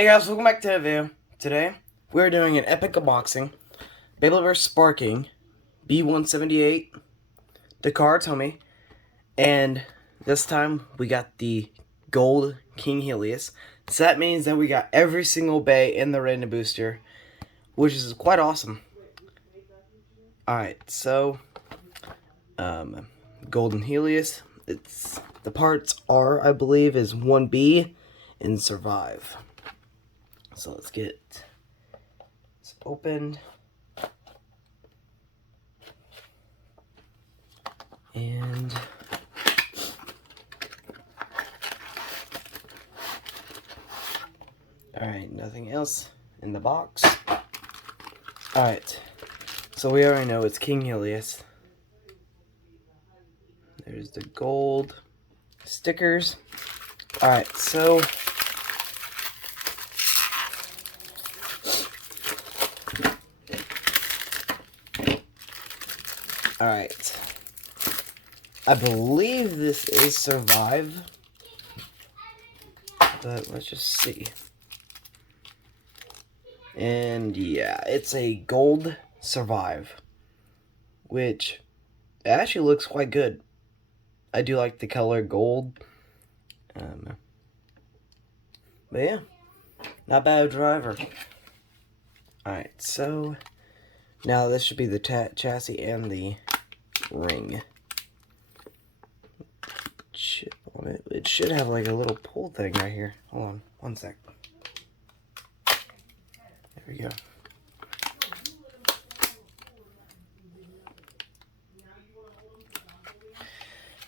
Hey guys, welcome back to the video. Today, we're doing an epic unboxing. Beyblade vs. Sparking, B178, Takara Tomy, and this time we got the gold King Helios. So that means that we got every single bay in the random booster, which is quite awesome. Alright, so, golden Helios, the parts are, I believe, is 1B and survive. So let's get this opened. And alright, nothing else in the box. Alright, so we already know it's King Helios. There's the gold stickers. Alright, so alright, I believe this is survive, but let's just see. And yeah, it's a gold survive, which actually looks quite good. I do like the color gold. But yeah, not bad driver. Alright, so now this should be the chassis and the ring. Chip on it. It should have like a little pull thing right here. Hold on, one sec. There we go.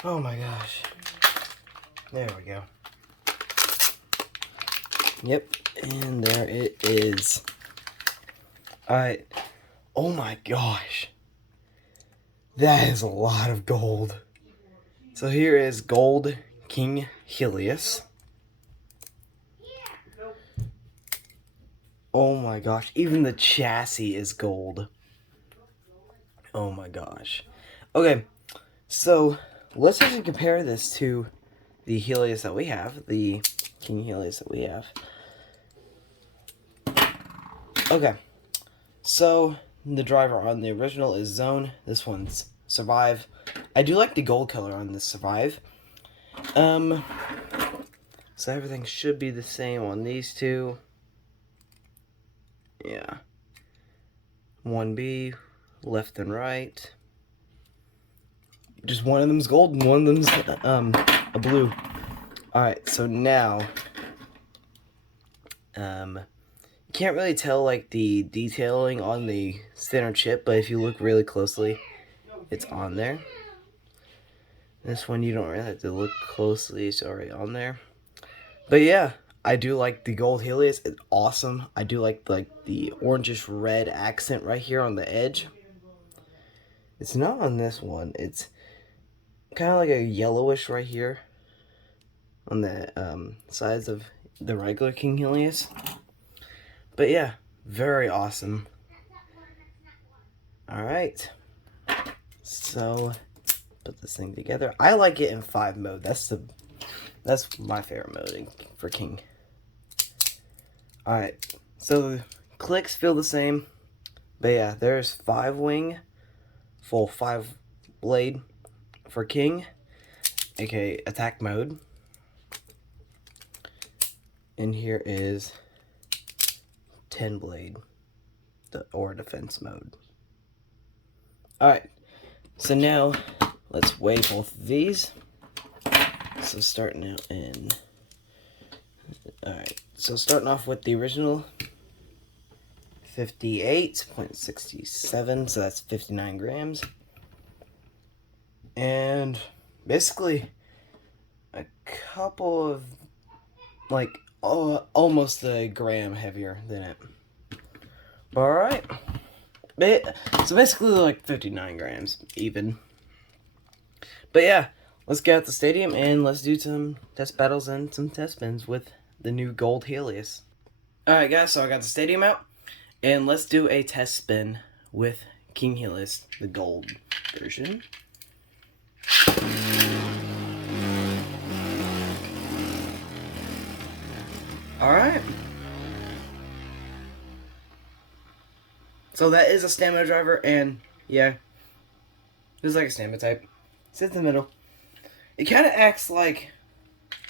Oh my gosh. There we go. Yep, and there it is. Alright. Oh my gosh. That is a lot of gold. So here is gold King Helios. Oh my gosh. Even the chassis is gold. Oh my gosh. Okay, so let's actually compare this to the Helios that we have. The King Helios that we have. Okay. So the driver on the original is Zone. This one's Survive. I do like the gold color on this Survive. So everything should be the same on these two. Yeah. 1B, left and right. Just one of them's gold and one of them's a blue. Alright, so now can't really tell like the detailing on the center chip, but if you look really closely, it's on there. This one you don't really have to look closely, it's already on there. But yeah, I do like the gold Helios. It's awesome. I do like the orangish red accent right here on the edge. It's not on this one. It's kind of like a yellowish right here on the sides of the regular King Helios. But yeah, very awesome. Alright, so put this thing together. I like it in 5 mode. That's my favorite mode for King. Alright, so the clicks feel the same. But yeah, there's 5 wing, full 5 blade for King, aka attack mode. And here is 10 blade, or defense mode. Alright, so now let's weigh both of these. So starting out in, alright, so starting off with the original 58.67, so that's 59 grams. And basically a couple of, like, almost a gram heavier than it. Alright. So basically like 59 grams even. But yeah, let's get out the stadium and let's do some test battles and some test spins with the new gold Helios. Alright guys, so I got the stadium out. And let's do a test spin with King Helios, the gold version. Alright. So that is a stamina driver, and yeah, it's like a stamina type. Sits in the middle. It kind of acts like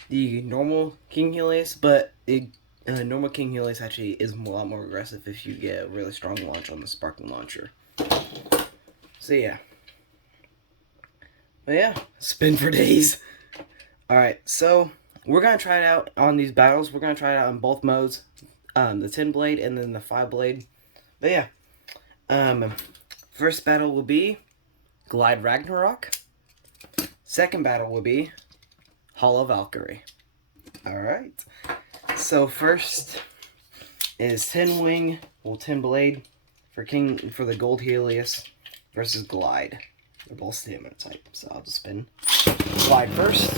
the normal King Helios, but normal King Helios actually is a lot more aggressive if you get a really strong launch on the sparking launcher. So yeah. But yeah, spin for Dayz. Alright, so we're going to try it out on these battles. We're going to try it out on both modes. The 10 blade and then the 5 blade. But yeah. First battle will be Glide Ragnarok. Second battle will be Hollow Valkyrie. Alright. So first is 10 wing, 10 blade for the gold Helios versus Glide. They're both stamina type, so I'll just spin Glide first.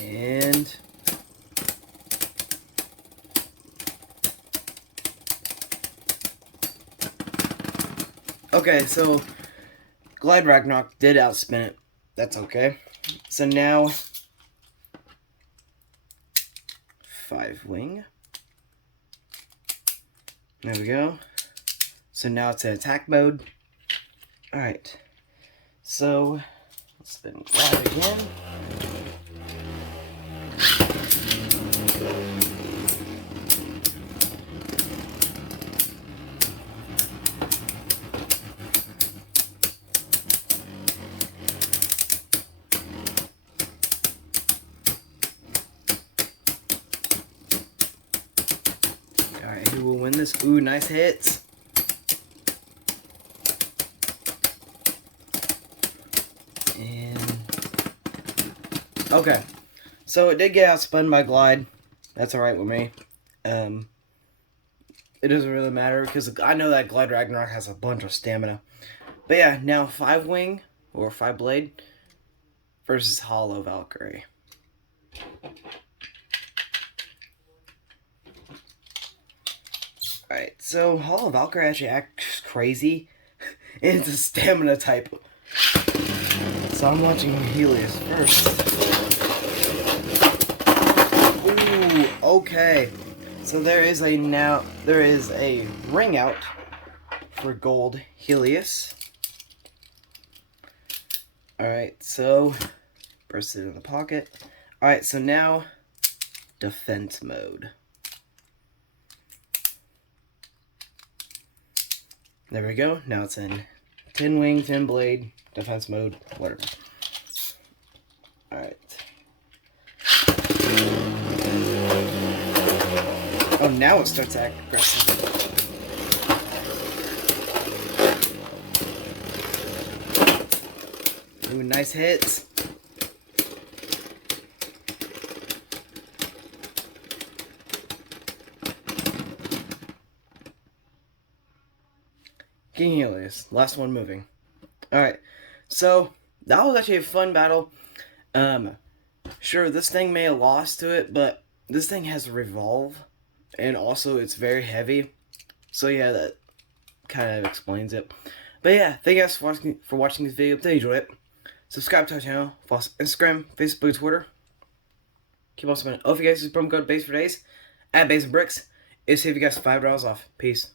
And okay, so Glide Ragnarok did outspin it. That's okay. So now 5 wing. There we go. So now it's in attack mode. Alright. So let's spin Glide again. Alright, who will win this? Ooh, nice hits. And okay. So it did get outspun by Glide. That's alright with me. It doesn't really matter because I know that Glide Ragnarok has a bunch of stamina. But yeah, now 5 wing or 5 blade versus Hollow Valkyrie. Alright, so Hollow Valkyrie actually acts crazy. It's a stamina type. So I'm watching Helios first. Ooh, okay. So there is a ring out for gold Helios. Alright, so burst it in the pocket. Alright, so now defense mode. There we go. Now it's in 10 wing, 10 blade, defense mode, whatever. Alright. Oh, now it starts acting aggressive. Ooh, nice hits. King Helios, last one moving. Alright, so that was actually a fun battle. Sure, this thing may have lost to it, but this thing has a revolve, and also it's very heavy. So yeah, that kind of explains it. But yeah, thank you guys for watching this video. If you enjoyed it, subscribe to our channel, follow us on Instagram, Facebook, Twitter. Keep on spending. Oh, if you guys use promo code Beyz for Dayz at Beyz and Bricks, it'll save you guys $5 off. Peace.